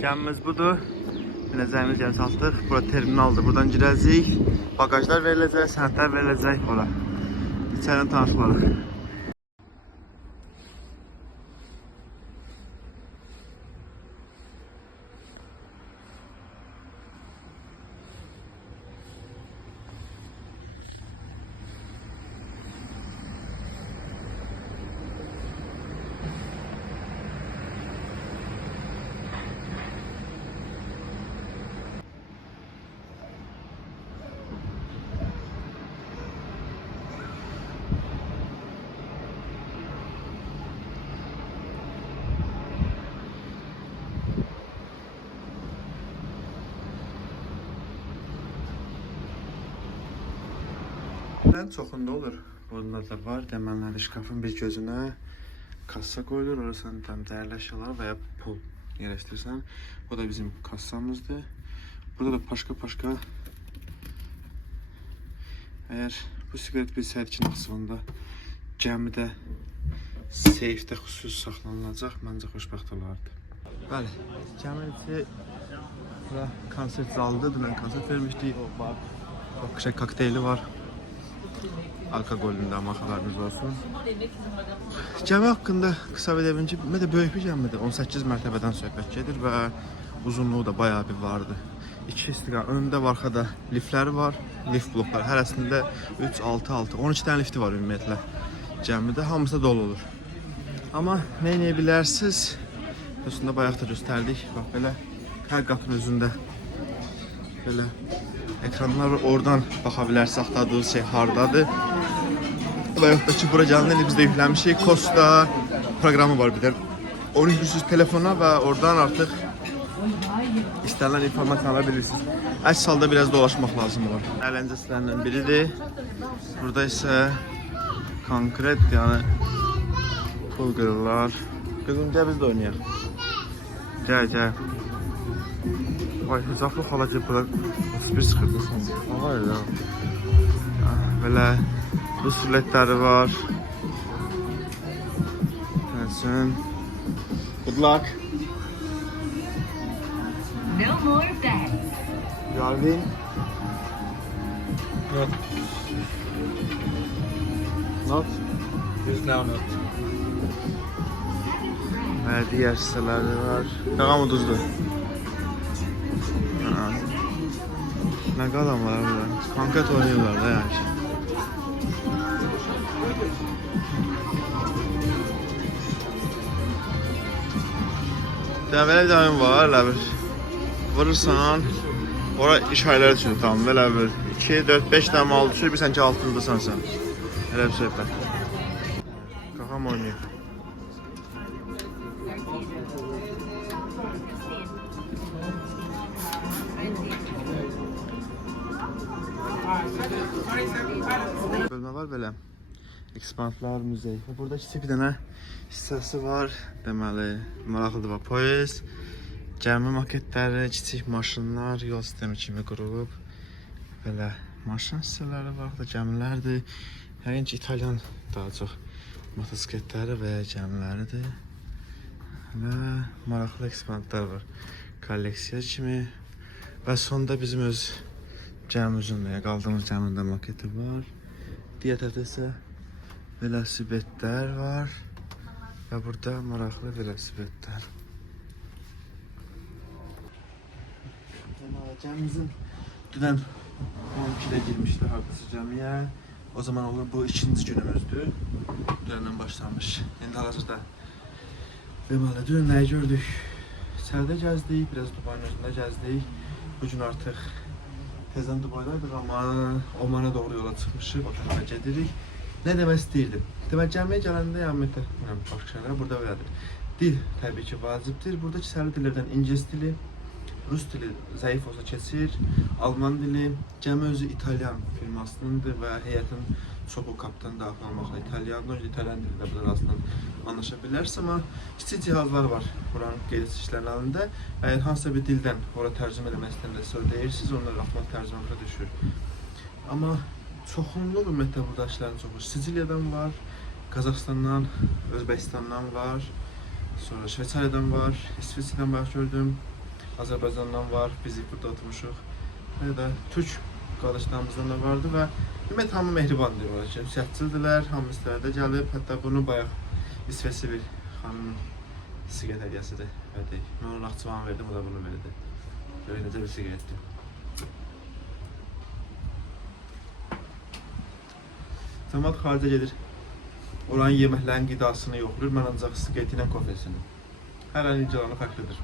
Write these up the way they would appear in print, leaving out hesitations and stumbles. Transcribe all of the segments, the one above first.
Gəmimiz budur. Binəcəyimiz yer çatdıq. Bura terminaldır. Buradan girəcəyik. Bagajlar veriləcək, sənədlər veriləcək. Ora. İçəridən tanışlarıq. Çoxunda olur. Bunlar da var. Deməli, şkafın bir gözünə kassa qoyulur. Orasını tam dəyərli əşyalar və ya pul yerləşdirsən. O da bizim kassamızdır. Burada da başqa. Əgər bu siqaret bilsəydik ki, Naxçıvanda gəmidə seyfdə xüsusi saxlanılacaq, məncə xoşbəxt olardı. Bəli, gəminin içi bura konsert zalıdır. Dünən konsert vermişdik. Çox qəşəng kokteyli var. Alkoqolündə marxalarımız olsun. Gəmi haqqında qısa biləyim ki, böyük bir gəmidir. 18 mərtəbədən söhbət gedir və uzunluğu da bayağı bir vardı. İki istiqamət, önündə və arxada liftləri var, lift blokları. Hərəsində 3, 6, 12 dənə lifti var ümumiyyətlə gəmidə. Hamısı da dolu olur. Amma nə edə bilərsiniz? Üstündə bayaq da göstərdik. Bax belə hər qapının özündə belə ekranlar var. Oradan baxa bilərsiniz axtardığınız şey hardadır. Və yaxud da ki, bura gələndə biz də yükləmişik. Kosta proqramı var bir də. Onu yüklüsünüz telefona və oradan artıq istənilən informasiya ala bilirsiniz. Əks halda biraz dolaşmaq lazım olur. Əyləncəsilərindən biridir. Burada isə konkret, yəni pul qırırlar. Qızım, gəl biz də oynayaq. Gəl. Vay, hicablı xala ki, bura 31 çıxırdı son. Var ya. Belə rus ruletləri var. Gəlsin. Good luck. No more bets. Galvin. Not. There's now not. Diğer hisseleri var. Tamam uduzdu. Ne kadar var burada? Kankat oynuyorlar da yani. Böyle bir oyun var, elə bir vurursan, ora işarələr üçün tamam, belə bir 2, 4, 5 dənə mal düşür, bilsən ki altındasan sən. Elə bir söhbət. Qaqam oynayır. Bölmə var belə. Eksponatlar, muzey. Burada kiçik bir dənə hissəsi var. Deməli, maraqlıdır var. Poyez, gəmi maketləri, kiçik maşınlar, yol sistemi kimi qurulub. Belə maşın hissələri var, da gəmilərdir. Yəqin ki, İtalyan daha çox motosikletləri və ya gəmiləridir. Və maraqlı eksponatlar var. Kolleksiya kimi. Və sonda bizim öz gəmimizin və ya qaldığımız gəminin də maketi var. Digər tərəfdə isə velosipedlər var. Və burada maraqlı velosipedlər. Gəmimizin dünən 12-də girmişdi hardasa gəmiyə. O zaman olur bu ikinci günümüzdür. Dünəndən başlamış. İndi hal-hazırda deməli dünən nəyi gördük? İçəridə gəzdik, biraz Dubayın özündə gəzdik. Bugün artıq tezdən Dubaydaydıq, amma Omana doğru yola çıxmışıq, o tərəfə gedirik. Nə demək istəyirdim? Demək, gəmiyə gələndə ümumiyyətlə, başqa şeylər burada belədir. Dil təbii ki vacibdir. Burada kisəli dillərdən ingilis dili, rus dili zəif olsa keçir, alman dili, gəmi özü İtalyan firmasınındır və heyətin çoxu kapitan daxil olmaqla İtalyandır. İtalyan dili də burada aslında anlaşa bilərsə, amma kiçik cihazlar var buranın qeyd etişlərinin alında. Əgər hansısa bir dildən ora tərcümə eləmək istəyirsə, o deyirsiniz, onlar avtomat tərcümə düşür. Amma çoxunluq ümumiyyətlə buradakıların çoxu Siciliyadan var, Qazaxıstandan, Özbəkistandan var, sonra Şveysariyadan var, İsveçrədən bax gördüm. Azərbaycandan var, biz burada oturmuşuq. Və də Türk qardaşlarımızdan da vardı və ümumiyyətlə hamı mehriban deyirlər ki, ünsiyyətçidirlər, hamı istədə gəlib, hətta bunu bayaq İsveçli bir xanımın siqaret hədiyyəsidir. Mən ona Naxçıvan verdim, o da bunu verdi. Görək necə bir siqaretdir. Cəmaət xaricə gedir. Oranın yeməklərin qidasını yoxlayır, mən ancaq siqareti ilə kofesini. Hər an incəlanı fərqlidir.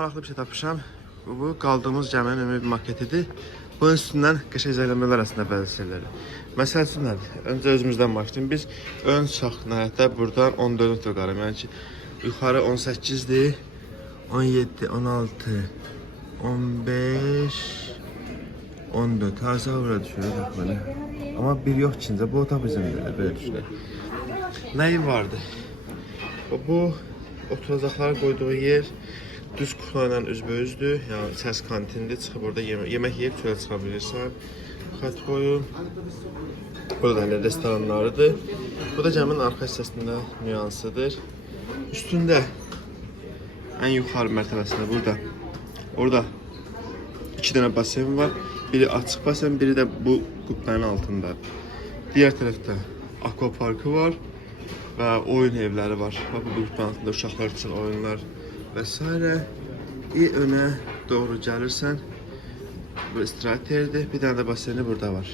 Maraqlı bir şey tapmışam. Bu qaldığımız gəminin ümumi bir maketidir. Bunun üstündən qəşəng izləyənlər arasında bəzi şeyləri. Məsəl üçün nədir? Öncə özümüzdən başlayayım. Biz ön sağ nəhayətdə buradan 14 metr qarım. Yəni ki, yuxarı 18-dir, 17, 16, 15, 14. Harasa bura düşürür bax belə. Amma bir yox ikincə. Bu otaq bizim belə düşürür. Nəyi vardı? Bu oturacaqları qoyduğu yer düz kuxla ilə üzbözdür. Yəni içəris kantindir. Çıxıb orada yemək yeyib çölə çıxa bilirsən. Xət qoyun. Burada da restoranlarıdır. Bu da gəminin arxa hissəsində nüansıdır. Üstündə ən yuxarı mərtəbəsində burada. Orada 2 dənə basen var. Biri açıq basen, biri də bu kubbanın altında. Diğer tərəfdə akvaparkı var və oyun evləri var. Bu kubbanın altında uşaqlar üçün oyunlar və s. Önə doğru gəlirsən, bu istirahət yeridir. Bir dənə də baseni burada var.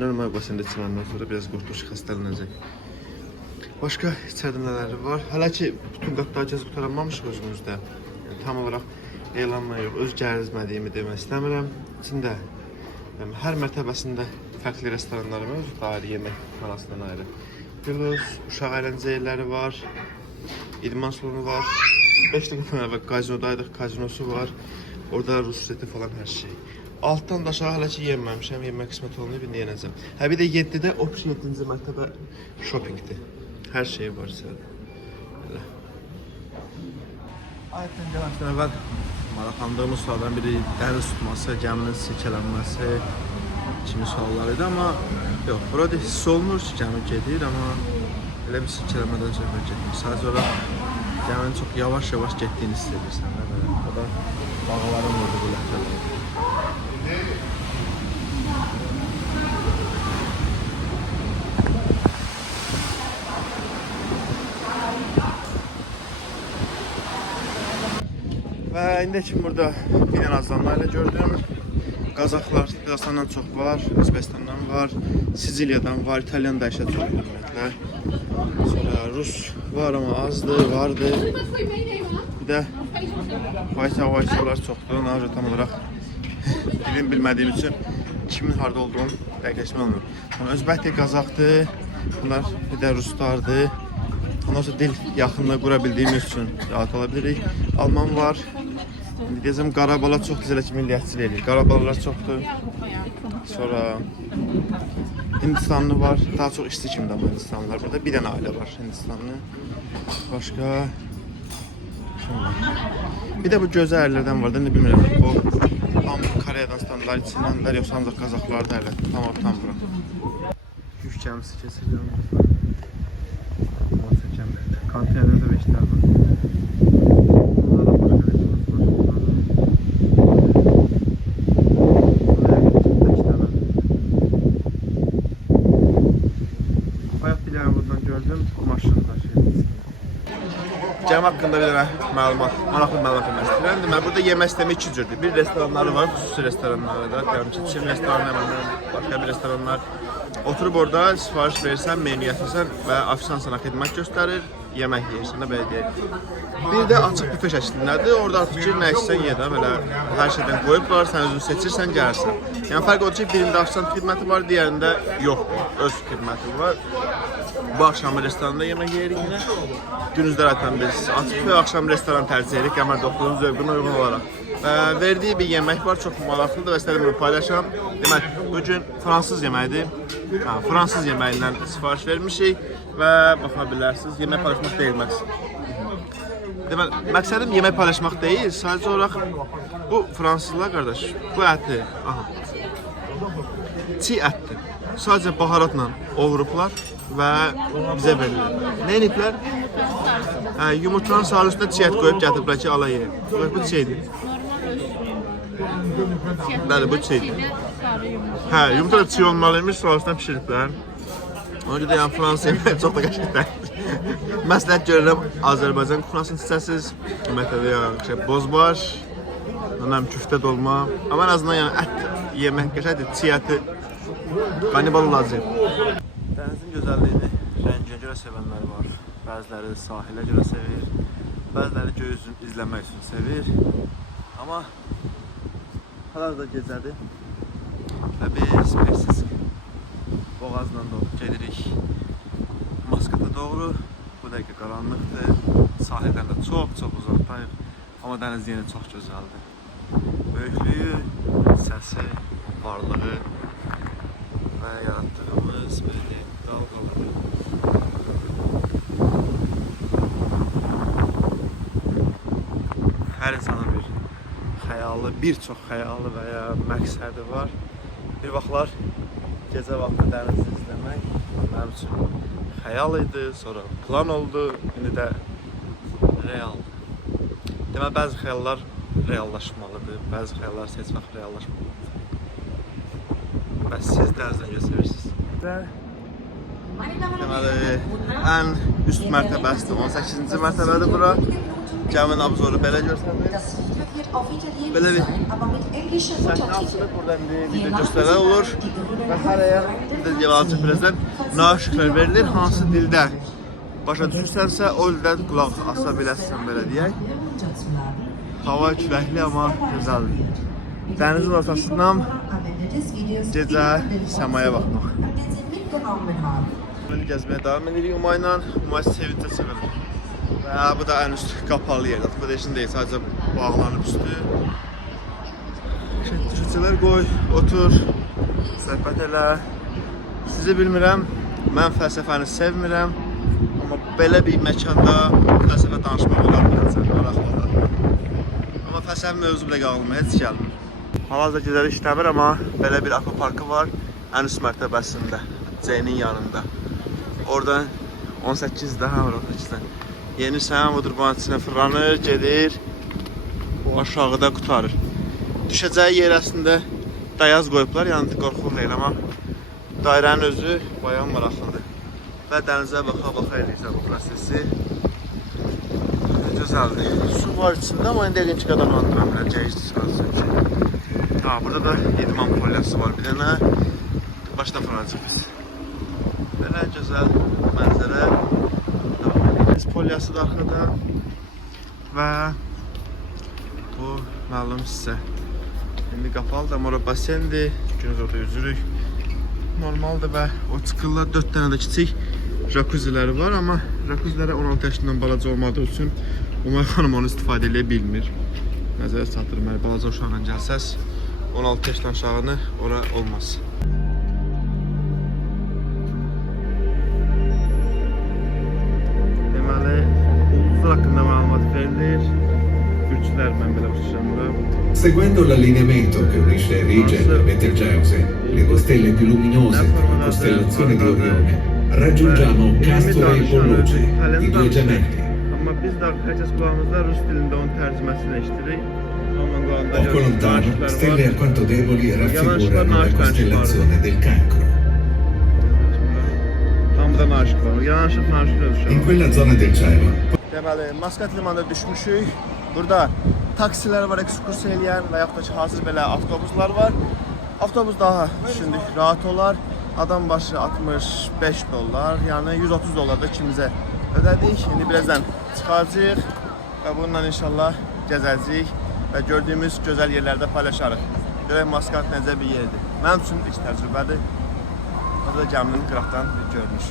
Normal basende çıxandan sonra biraz qurtuluş xəstələnəcək. Başqa içəridə nələri var? Hələ ki, bütün qatları gəzib qutaranmamışıq özümüzdə. Yəni, tam olaraq elanla yox, öz gəzmədiyimi demək istəmirəm. İçində hər mərtəbəsində fərqli restoranlar var, dair yemək arasından ayrı. Plus, uşaq əyləncə yerləri var, idman salonu var. 5 dəqiqə əvvəl kazinodaydıq, kazinosu var. Orada Rus ruleti falan hər şey. Altdan da aşağı hələ ki yeməmişəm, yemək qismət olmayıb, indi yenəcəm. Bir də 7-də option 7-ci mərtəbə shoppingdir. Hər şey var içəridə. Ayətdən gəlmişdən əvvəl maraqlandığımız sualdan biri dəniz tutması, gəminin silkələnməsi kimi suallar idi, amma yox, burada hiss olunur ki, gəmi gedir, amma elə bir silkələnmədən söhbət getmir. Sadəcə olaraq gəminin çox yavaş-yavaş getdiyini hiss edirsən. O da bağların vurduğu ləhcədir. Və indi ki burada bir dənə azlanlarla gördüm. Qazaxlardan çox var, Özbəkistandan var, Siciliyadan var, İtalyan da işə çox ümumiyyətlə. Sonra Rus var amma azdır, vardır. Bir də Vaysa-Vaysalar çoxdur, ona görə tam olaraq dilim bilmədiyim üçün kimin harda olduğunu dəqiqləşmə olmur. Özbəkdir, Qazaxdır, bunlar bir də Ruslardır. Ondan sonra dil yaxınlığı qura bildiyimiz üçün rahat ola bilirik. Alman var. İndi deyəcəm, Qarabalar çoxdur, elə ki milliyyətçilik eləyir. Qarabalar çoxdur. Sonra Hindistanlı var. Daha çox işçi kimi də Hindistanlılar. Burada bir dənə ailə var Hindistanlı. Başqa kim var? Bir də bu gözəl ərlərdən var da, ne bilmirəm. O hamı Koreyadan standlar içindənlər, yoxsa ancaq Qazaxlarda ərlər. Tam bura. Yük gəmisi keçirəm. Konteynerdə 5 tane var. Bunlardan başqa bayaq bir dənə buradan gördüm, maşın daşıyır. Cəm haqqında bir dənə maraqlı məlumat vermək istəyirəm. Deməli, burada yemək sistemi iki cürdür. Bir restoranları var, xüsusi restoranları da. Çin restoranı, başqa bir restoranlar. Oturub orada sifariş verirsən, menü yazırsan və ofisiant sana xidmət göstərir. Yemək yeyirsən də belə deyək. Bir də açıq büfe şəklindədir. Orada artıq ki, nə istəyirsən ye də, belə hər şeydən qoyublar, sən özün seçirsən, gəlirsən. Yəni fərq odur ki, birində ofisiant xidməti var, digərində yoxdur. Öz xidməti var. Bu axşam restoranda yemək yeyirik yine. Gündüzlər ətən biz açıq və axşam restoran tərcih edirik, qəmər doktorun zövqünə uyğun olaraq. Verdiyi bir yemək var, çox maraqlıdır və istədim bunu paylaşam. Demək, bugün fransız yeməyidir. Fransız yeməyindən sifariş vermişik və baxa bilərsiniz, yemək paylaşmaq deyil məqsəd. Deməli, məqsədim yemək paylaşmaq deyil, sadəcə olaraq bu fransızlar qardaş, bu əti, çiğ ətdir. Sadəcə baharatla ovurublar və bizə verirlər. Nə ediblər? Yumurtanın sarı üstünə çiğ ət qoyub gətiriblər ki, ala yeyin. Bu çiğdir. Bəli, bu çiğdir. Yumurta da çiğ olmalıymış, sarı üstünə pişiriblər. Ona görə yəni Fransa yeməyi çox da qəşəngdir. Məsləhət görürəm, Azərbaycan kufrasını istəsiz, ümumiyyətlə bozbaş, küftə dolma. Amma en azından yəni ət yemək qəşəngdir, çiğ əti qanibal olacaq. Dənizin gözəlliyini rənginə görə sevənlər var. Bəziləri sahilə görə sevir, bəziləri göy üzünü izləmək üçün sevir. Amma hal-hazırda gecədir və biz Persisk boğazla doğru gedirik Maskata doğru. Bu dəqiqə qaranlıqdır, sahildən də çox uzaqdayıq. Amma dəniz yenə çox gözəldir. Böyüklüyü, səsi, varlığı və yaratdığımız böyle dalgaları. Hər insanın bir xəyalı, bir çox xəyalı və ya məqsədi var. Bir vaxtlar gecə vaxtı dənizi izləmək mənim üçün xəyal idi, sonra plan oldu, indi də realdır. Deməli, bəzi xəyallar reallaşmalıdır, bəzi xəyallar heç vaxt reallaşmalıdır. Bəs siz dənizdən göstərirsiniz. Deməli, ən üst mərtəbəsidir, 18-ci mərtəbədir bura. Gəmin abzoru belə göstərir. Belə bir səhni açılıb, buradan video göstərilər olur. Və hər əyər Yavalıcı Prezident naşıqlar verilir, hansı dildə başa düşürsənsə, o dildən qulaq asa biləsən, belə deyək. Hava küləkli, amma gözəldir. Dənizin ortasından gecə səmaya baxmaq. Bunu gəzməyə davam edirik Umayla. Umay sevincə çıxır. Və bu da ən üst qapalı yerdir. Bu da işin deyil, sadəcə bağlanıb üstü. Şəkilçilər qoy, otur, söhbət elə. Sizi bilmirəm, mən fəlsəfəni sevmirəm. Amma belə bir məkanda fəlsəfə danışmaq olar biləcəm, maraqlı olar. Amma fəlsəfə mövzu bilə qalmır, heç gəlmir. Hal-hazırda gecəli işləmir, amma belə bir akvaparkı var ən üst mərtəbəsində, C-nin yanında. Oradan 18-də, 18-dən yenirsən, o durbanın içinə fırlanır, gedir, o aşağıda qutarır. Düşəcəyi yer əslində dayaz qoyublar, yəni qorxuluq deyil, amma dairənin özü bayağı maraqlıdır. Və dənizə baxa-baxa eləyirsən bu prosesi. Gözəldir. Su var içində, amma indi yəqin ki, qadağandıram belə cəyizdir çıxarsın ki. Burada da idman polyası var bir dənə. Başdan fırlanacaq biz. Belə gözəl mənzərə. Deniz polyası da axırda. Və bu məlum sizə. İndi qapalıdır, amma ora basendir. günümüz orada üzürük. Normaldır və o çıxırlar 4 dənə də kiçik jacuzziləri var, amma jacuzzilərə 16 yaşından balaca olmadığı üçün Umay xanım onu istifadə edə bilmir. Nəzərə çatdırım, əgər balaca uşaqla gəlsəz 16 yaşdan aşağını ora olmaz. Deməli, ulduzlar haqqında məlumat verilir. Gürcülər mən belə başlayacağım bura. Seguendo l'allineamento che unisce Rigel e Betelgeuse, le due stelle più luminose della costellazione di Orione, raggiungiamo Castor e Polluce, i due gemelli. Amma biz də hər kəs qulağımızda rus dilində onun tərcüməsini eşitirik. Poco lontano, stelle alquanto deboli raffigurano la costellazione del Cancro. Hamıda naşıq var. Yanaşıq naşıq özür. In quella zona del cielo Deməli, Maskat limanında düşmüşük. Burada taksilər var, ekskursiya eləyən və yaxud da ki, hazır belə avtobuslar var. Avtobus daha düşündük, rahat olar. Adam başı 65 dollar, yəni 130 dollar da ikimizə ödədik. İndi birazdan çıxacağıq və bununla inşallah gəzəcəyik və gördüyümüz gözəl yerlərdə paylaşarıq. Görək Maskat necə bir yerdir. Mənim üçün ilk təcrübədir. Orada da gəminin qıraqdan bir görünüş.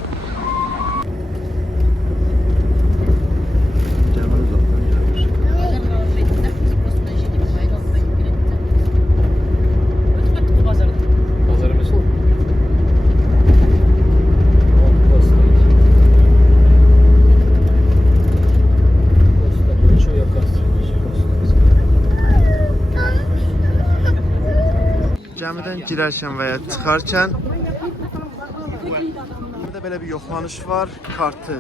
Gəmidən girərkən və ya çıxarkən burada belə bir yoxlanış var. Kartı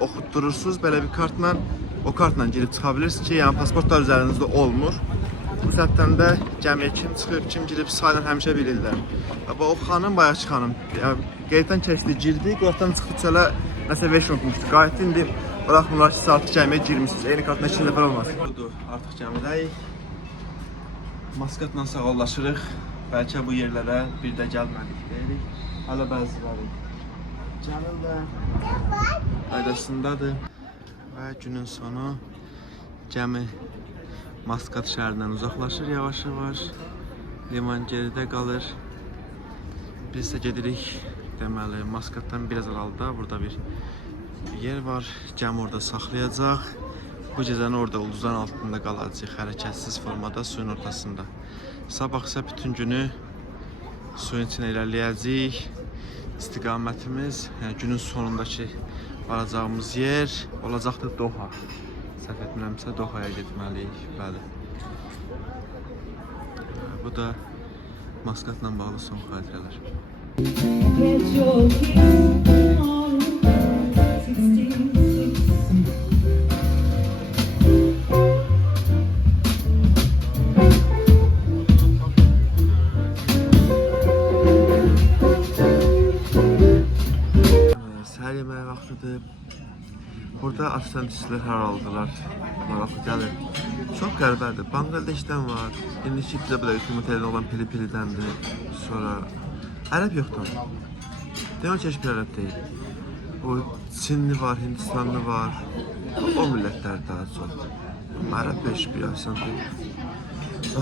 oxutdurursunuz. Belə bir kartla, o kartla girib çıxa bilirsiniz ki, yəni pasportlar üzərinizdə olmur. Bu səbəbdən də gəmiyə kim çıxıb, kim girib sayla həmişə bilirlər. Və o xanım, bayaqçı xanım, yəni qeyddən keçdi, girdi, qulaqdan çıxdı çölə, nəsə veş unutmuşdu. Qayıtdı, indi bıraxmırlar ki, siz artıq gəmiyə girmişsiniz. Eyni kartla 2 nəfər olmaz. Budur, artıq gəmidəyik. Maskatla sağollaşırıq. Bəlkə bu yerlərə bir də gəlmədik deyirik. Hələ bəziləri gəlirlər. Qaydasındadır. Və günün sonu gəmi Maskat şəhərindən uzaqlaşır yavaş-yavaş. Liman geridə qalır. Biz isə gedirik. Deməli, Maskatdan biraz aralıda burada bir yer var. Gəmi orada saxlayacaq. Bu gecəni orada ulduzların altında qalacaq, hərəkətsiz formada suyun ortasında. Sabah isə bütün günü suyun içində irəliləyəcəyik. İstiqamətimiz, yəni günün sonundakı varacağımız yer olacaqdır Doha. Səhv etmirəmsə Dohaya getməliyik, bəli. Bu da Maskatla bağlı son xatirələr. Səhər yeməyi vaxtıdır. Burada asistentçilər hər aldılar. Maraqlı gəlir. Çox qəribədir. Bangladeşdən var. İndiki bizə belə hükümət olan Pili-Pilidəndir. Sonra ərəb yoxdur. Demək ki, heç bir ərəb deyil. O Çinli var, Hindistanlı var. O millətlər daha çox. Ərəb heç bir asistent deyil.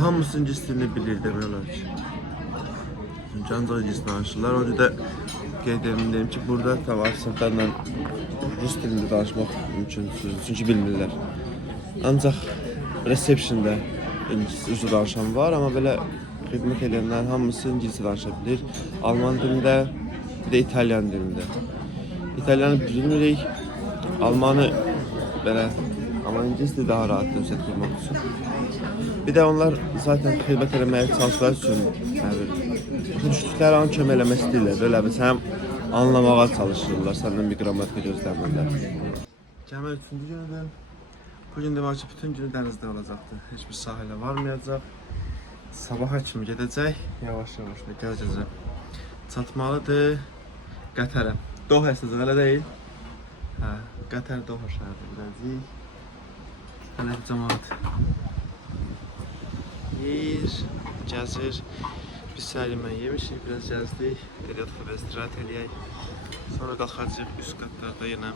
Hamısı ingilis dilini bilir demək olar ki. Çünki ancaq ingilis danışırlar. O da qeyd edim ki, burada tamam asistentlərlə rus dilində danışmaq mümkünsüz, çünki bilmirlər. Ancaq receptiondə ingiliscə danışan var, amma belə xidmət edənlərin hamısı ingiliscə danışa bilir. Alman dilində, bir də İtalyan dilində. İtalyanı bilmirik, Almanı belə, amma ingilis dili daha rahat ünsiyyət qurmaq üçün. Bir də onlar zaten xidmət eləməyə çalışdılar üçün, düşdükləri an kömək eləmək istəyirlər, belə bir sənə anlamağa çalışırlar, səndən bir qrammatika gözləmirlər. Gəmə 3-cü günüdür. Bugün demək ki, bütün günü dənizdə olacaqdır. Heç bir sahilə varmayacaq. Sabaha kimi gedəcək, yavaş-yavaş gələcək. Çatmalıdır Qətərə. Doha əsəcək, elə deyil? Hə, Qətər Doha şəhərdə gedəcək. Hələ bir cəmaat yeyir, gəzir. Biz səhər yeməyi yemişik, biraz gəzdik, Eliotla və istirahət eləyək. Sonra qalxacaq üst qatlarda yenə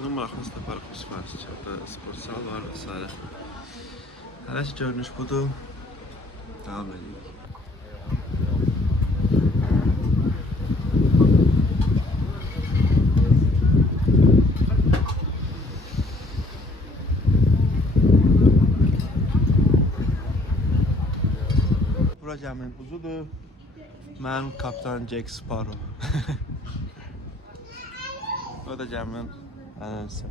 maraqlısı da parıq var, sport sal var və s. Hələ ki görünüş budur, devam edirik. gəminin uzudur. Mən kapitan Jack Sparrow. O da gəminin ənənisi.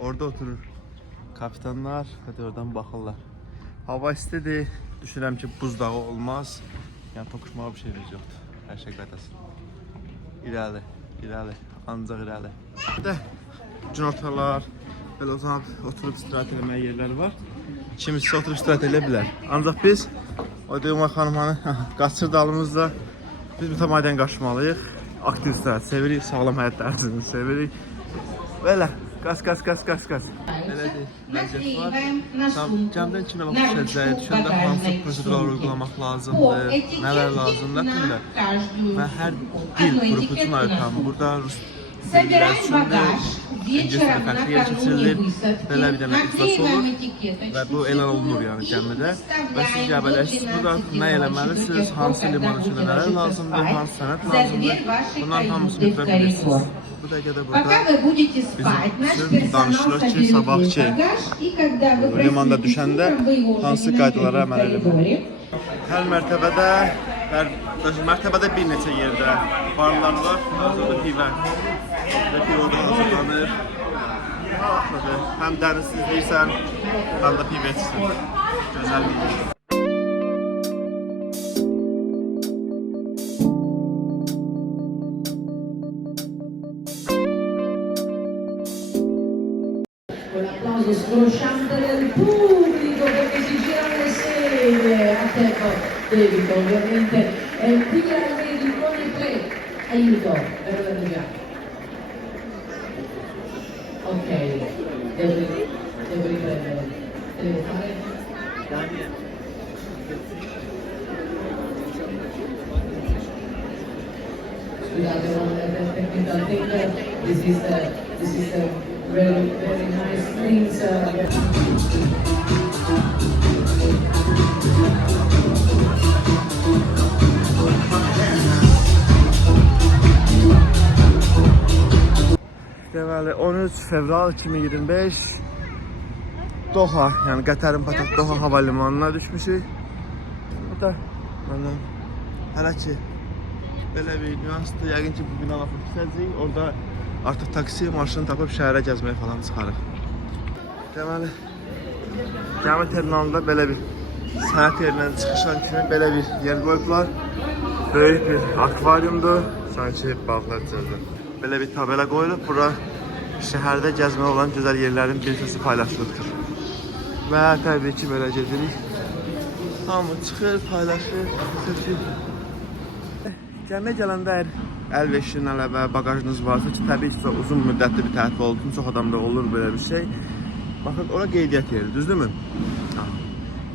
Orada oturur kapitanlar və oradan baxırlar. Hava istidir. Düşünürəm ki, buzdağı olmaz. Yəni toqquşmağa bir şeyimiz yoxdur. Hər şey qaydasın. İrəli, irəli, ancaq irəli. Burada günortalar, belə uzanıb oturub istirahət eləməyə yerləri var. Kimisi oturub istirahət eləyə bilər. Ancaq biz o Duyma xanımı qaçır dalımızda. Biz mütəmadiyyən qaçmalıyıq. Aktiv istirahət sevirik, sağlam həyat tərzini sevirik. Belə, qaç. Belədir, vəziyyət var. Gəmdən kimə vaxt düşəcək, düşəndə hansı prosedurlar uygulamaq lazımdır, nələr lazımdır haqqında və hər dil qrupu üçün ayrıtam. Burada rus dillər üçündür, İngiliz dili fərqli yer keçirilir, belə bir dənə iclas olur və bu elan olunur yəni gəmidə və siz gəbələşsiniz buradan nə eləməlisiniz, hansı liman üçün nələr lazımdır, hansı sənət lazımdır, bunların hamısını götürə bilirsiniz. Bu dəqiqədə burada bizim üçün danışılır ki, sabahçı limanda düşəndə hansı qaydalara əməl eləmək. Hər mərtəbədə bir neçə yerdə barlar var, orada pivə və piv orada hazırlanır. Həm dəniz izləyirsən, həm də piv etsin. Gözəl bir con l'applauso scrosciante del pubblico perché si girano le sedie a tempo debito ovviamente qui al Medicone 3 aiuto per la regia ok devo riprendere devo fare scusate one technical thing this is the very nice things. Deməli 13 fevral 2025 Doha, yəni Qətərin paytaxtı Doha hava limanına düşmüşük. Burada məndən hələ ki belə bir nüansdır. Yəqin ki bu bina baxıb düşəcəyik. Orada artıq taksi maşını tapıb şəhərə gəzməyə falan çıxarıq. Deməli gəmi terminalında belə bir sənət yerindən çıxışan kimi belə bir yer qoyublar. Böyük bir akvaryumdur. Sanki balıqlar cəzdir. Belə bir tabela qoyulub. Bura şəhərdə gəzməyə olan gözəl yerlərin bir hissəsi paylaşılıbdır. Və təbii ki belə gedirik. Hamı çıxır, paylaşır. Gəmiyə gələndə əlverişli və bagajınız varsa ki, təbii ki, uzun müddətli bir tətil olduğunu, çox adamda olur belə bir şey. Baxın, ora qeydiyyat yeri, düzdürmü?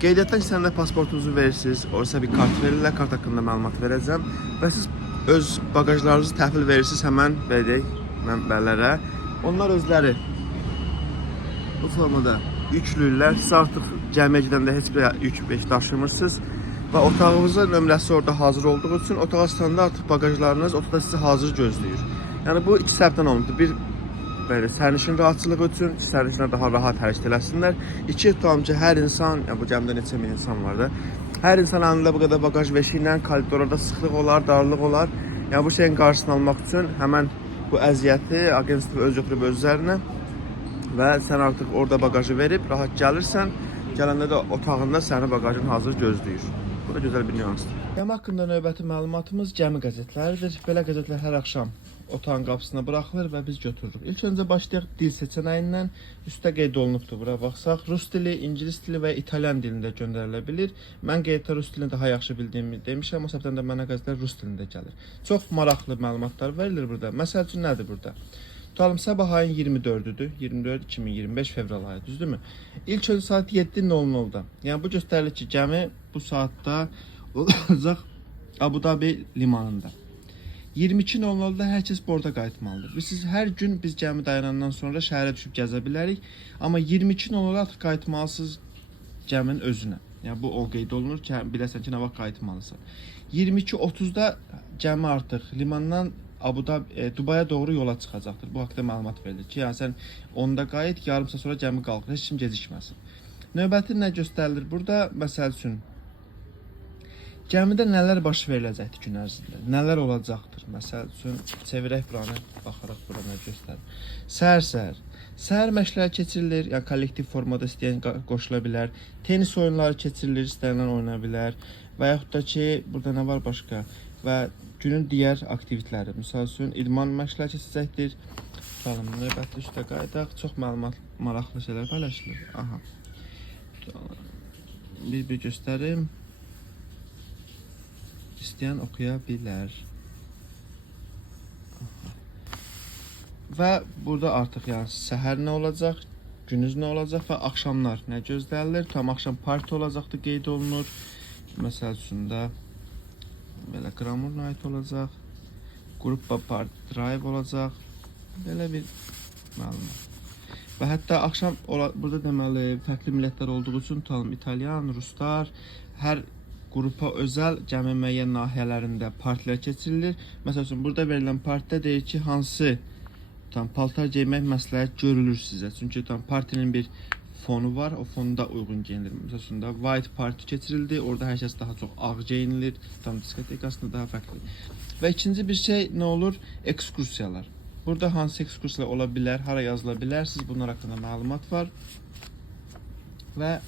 Qeydiyyatdan ki, səndə pasportunuzu verirsiniz, orası bir kart verirlər, kart haqqında məlumat verəcəm və siz öz bagajlarınızı təhvil verirsiniz həmən mənbələrə. Onlar özləri bu formada yüklürlər, siz artıq gəmiyə gedəndə heç bir yük daşımırsınız. Və otağınızın nömrəsi orada hazır olduğu üçün otağa çıxanda artıq bagajlarınız otaqda sizi hazır gözləyir. Yəni bu iki səbəbdən olmuşdur. Bir, belə sərnişin rahatçılığı üçün sərnişinlər daha rahat hərəkət eləsinlər. İki, tutam ki, hər insan, yəni bu gəmidə neçə min insan var da, hər insan əlində bu qədər bagaj veşi ilə koridorda sıxlıq olar, darlıq olar. Yəni bu şeyin qarşısını almaq üçün həmən bu əziyyəti agentlik öz götürüb öz üzərinə və sən artıq orada bagajı verib rahat gəlirsən, gələndə də otağında səni bagajın hazır gözləyir. Bu da gözəl bir nüansdır. Gəmi haqqında növbəti məlumatımız gəmi qəzetləridir. Belə qəzetlər hər axşam otağın qapısına buraxılır və biz götürürük. İlk öncə başlayaq dil seçəneyindən. Üstdə qeyd olunubdur. Bura baxsaq, rus dili, ingilis dili və italyan dilində göndərilə bilir. Mən qeyddə rus dilini daha yaxşı bildiyimi demişəm, o səbəbdən də mənə qəzetlər rus dilində gəlir. Çox maraqlı məlumatlar verilir burada. Məsəl üçün nədir burada? Tutalım, sabah ayın 24-düdür. 24-2025 fevral ayı, düzdürmü? İlk öncə saat 7:00-da. Yəni bu göstərilir ki, gəmi bu saatda olacaq Abu Dhabi limanında. 22:00-da hər kəs borda qayıtmalıdır. Siz hər gün biz gəmi dayanandan sonra şəhərə düşüb gəzə bilərik. Amma 22:00-da artıq qayıtmalısınız gəminin özünə. Yəni bu o qeyd olunur ki, biləsən ki, nə vaxt qayıtmalısan. 22:30-da gəmi artıq limandan Dubaya doğru yola çıxacaqdır. Bu haqqda məlumat verilir ki, yəni sən 10-da qayıt, yarım saat sonra gəmi qalxır, heç kim gecikməsin. Növbəti nə göstərilir burada? Məsəl üçün gəmidə nələr baş veriləcəkdir gün ərzində? Nələr olacaqdır? Məsəl üçün çevirək buranı, baxaraq bura nə göstərir? Səhər məşqləri keçirilir, yəni kollektiv formada istəyən qoşula bilər. Tenis oyunları keçirilir, istənilən oynaya bilər. Və yaxud da ki, burada nə var başqa? Və günün digər aktivitetləri, misal üçün idman məşqləri keçəcəkdir. Tutalım, növbəti üstə qaydaq, çox məlumat, maraqlı şeylər paylaşılır. Aha. Bir göstərim. İstəyən oxuya bilər. Və burada artıq yəni səhər nə olacaq, günüz nə olacaq və axşamlar nə gözlənilir? Tam axşam parti olacaqdır, qeyd olunur. Məsəl üçün də belə Glamour Night olacaq, Gruppa Party Drive olacaq. Belə bir məlumat. Və hətta axşam burada deməli fərqli millətlər olduğu üçün tutalım İtalyan, Ruslar, hər qrupa özəl gəmi müəyyən nahiyələrində partilər keçirilir. Məsəl üçün burada verilən partidə deyir ki, hansı paltar geymək məsləhət görülür sizə. Çünki partinin bir fonu var, o fonda uyğun geyinilir. Məsəl üçün də White Party keçirildi, orada hər kəs daha çox ağ geyinilir. Diskotekasında daha fərqli. Və ikinci bir şey nə olur? Ekskursiyalar. Burada hansı ekskursiyalar ola bilər, hara yazıla bilər, siz bunlar haqqında məlumat var. Və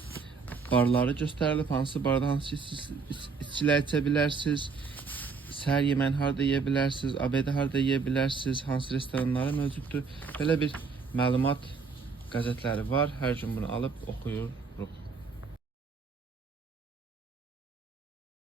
barları göstərilib, hansı barda hansı içkilər içə bilərsiniz, səhər yeməyini harada yeyə bilərsiniz, abedə harada yeyə bilərsiniz, hansı restoranları mövcuddur. Belə bir məlumat qəzetləri var, hər gün bunu alıb oxuyur.